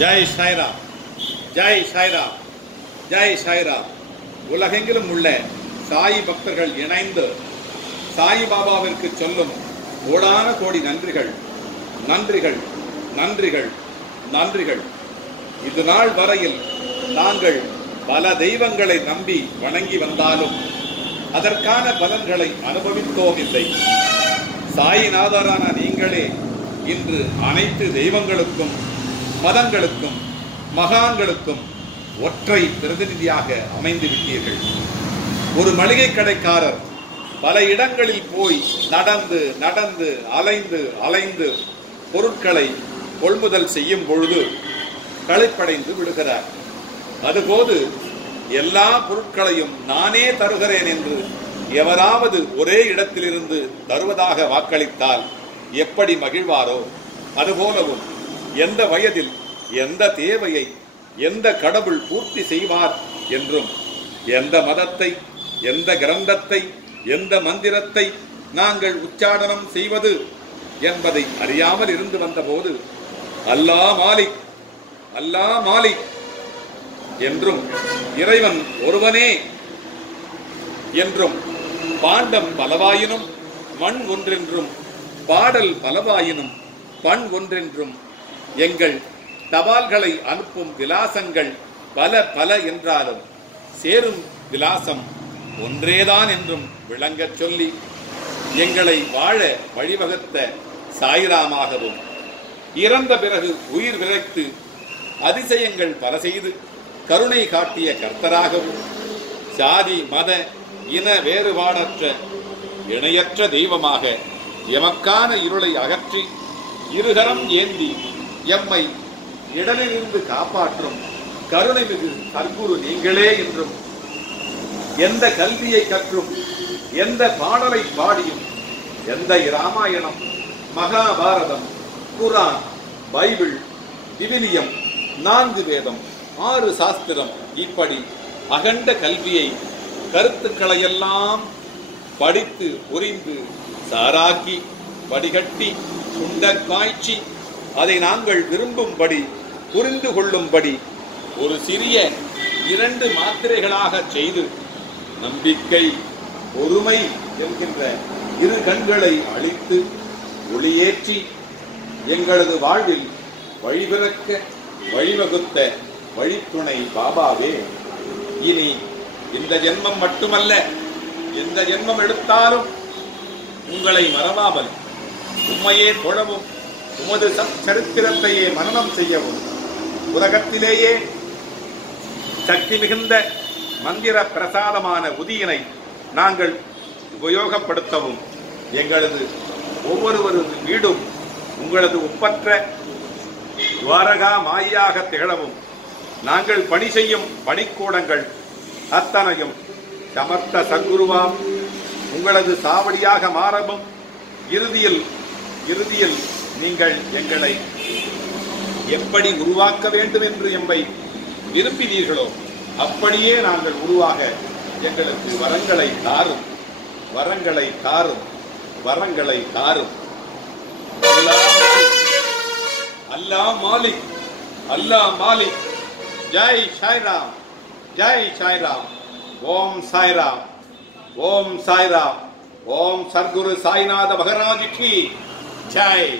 ஜெய் சாய்ராம், ஜெய் சாய்ராம், ஜெய் சாய்ராம். உலகெங்கிலும் உள்ள சாயி பக்தர்கள் இணைந்து சாயி பாபாவிற்கு சொல்லும் கோடான கோடி நன்றிகள், நன்றிகள், நன்றிகள், நன்றிகள். இது நாள் வரையில் நாங்கள் பல தெய்வங்களை நம்பி வணங்கி வந்தாலும் அதற்கான பலன்களை அனுபவித்தோம் இல்லை. சாயிநாதரான நீங்களே இன்று அனைத்து தெய்வங்களுக்கும், மதங்களுக்கும், மகான்களுக்கும் ஒற்றை பிரதிநிதியாக அமைந்து விட்டீர்கள். ஒரு மளிகை கடைக்காரர் பல இடங்களில் போய் நடந்து நடந்து அலைந்து அலைந்து பொருட்களை கொள்முதல் செய்யும் பொழுது களைப்படைந்து விடுகிறார். அதுபோது எல்லா பொருட்களையும் நானே தருகிறேன் என்று எவராவது ஒரே இடத்திலிருந்து தருவதாக வாக்களித்தால் எப்படி மகிழ்வாரோ, அதுபோலவும் எந்த வயதில் எந்த தேவையை எந்த கடவுள் பூர்த்தி செய்வார் என்றும், எந்த மதத்தை, எந்த கிரந்தத்தை, எந்த மந்திரத்தை நாங்கள் உச்சாடனம் செய்வது என்பதை அறியாமல் இருந்து வந்தபோது அல்லாஹ் மாலிக், அல்லாஹ் மாலிக் என்றும், இறைவன் ஒருவனே என்றும், பாண்டம் பலவாயினும் மண் ஒன்றென்றும், பாடல் பலவாயினும் பண் ஒன்றென்றும், எங்கள் தபால்களை அனுப்பும் விலாசங்கள் பல பல என்றாலும் சேரும் விலாசம் ஒன்றேதான் என்றும் விளங்கச் சொல்லி எங்களை வாழ வழிவகுத்த சாய்ராமாகவும், இறந்த பிறகு உயிர் விரைத்து அதிசயங்கள் பல செய்து கருணை காட்டிய கர்த்தராகவும், சாதி மத இன வேறுபாடற்ற இணையற்ற தெய்வமாக எமக்கான இருளை அகற்றி இருகரம் ஏந்தி எம்மை இடலிலிருந்து காப்பாற்றும் கருணை மிகு சர்க்குரு நீங்களே என்றும், எந்த கல்வியை கற்றும், எந்த பாடலை பாடியும், எந்த இராமாயணம், மகாபாரதம், குரான், பைபிள், விவிலியம், 4 வேதம், 6 சாஸ்திரம், இப்படி அகண்ட கல்வியை கருத்துக்களையெல்லாம் படித்து புரிந்து சாராக்கி வடிகட்டி சுண்ட காய்ச்சி அதை நாங்கள் விரும்பும்படி புரிந்து கொள்ளும்படி ஒரு சிறிய 2 மாத்திரைகளாக செய்து நம்பிக்கை, பொறுமை என்கின்ற 2 கண்களை அளித்து ஒளியேற்றி எங்களது வாழ்வில் வழிபிறக்க வழிவகுத்த வழித்துணை பாபாவே, இனி இந்த ஜென்மம் மட்டுமல்ல, எந்த ஜென்மம் எடுத்தாலும் உங்களை மறவாமல் உம்மையே தொழவும், உமது சரித்திரத்தையே மனனம் செய்யவும், உலகத்திலேயே சக்தி மிகுந்த மந்திர பிரசாதமான உதியினை நாங்கள் உபயோகப்படுத்தவும், எங்களது ஒவ்வொருவரது வீடும் உங்களது ஒப்பற்ற துவாரகா மாயாக திகழவும், நாங்கள் பணி செய்யும் பணிக்கூடங்கள் அத்தனையும் சமர்த்த சத்குருவாம் உங்களது சாவடியாக மாறவும், இறுதியில் நீங்கள் எங்களை எப்படி உருவாக்க வேண்டும் என்று எம்மை விரும்பினீர்களோ அப்படியே நாங்கள் உருவாக எங்களுக்கு வரங்களை தாரும், வரங்களை தாரும், வரங்களை தாரும். அல்லாஹ் மாலிக், அல்லாஹ் மாலிக். ஜெய் சாய்ராம், ஜெய் சாய்ராம். ஓம் சாய்ராம், ஓம் சாய்ராம். ஓம் சர்க்குரு சாய்நாத மகாராஜ் கி ஜெய்.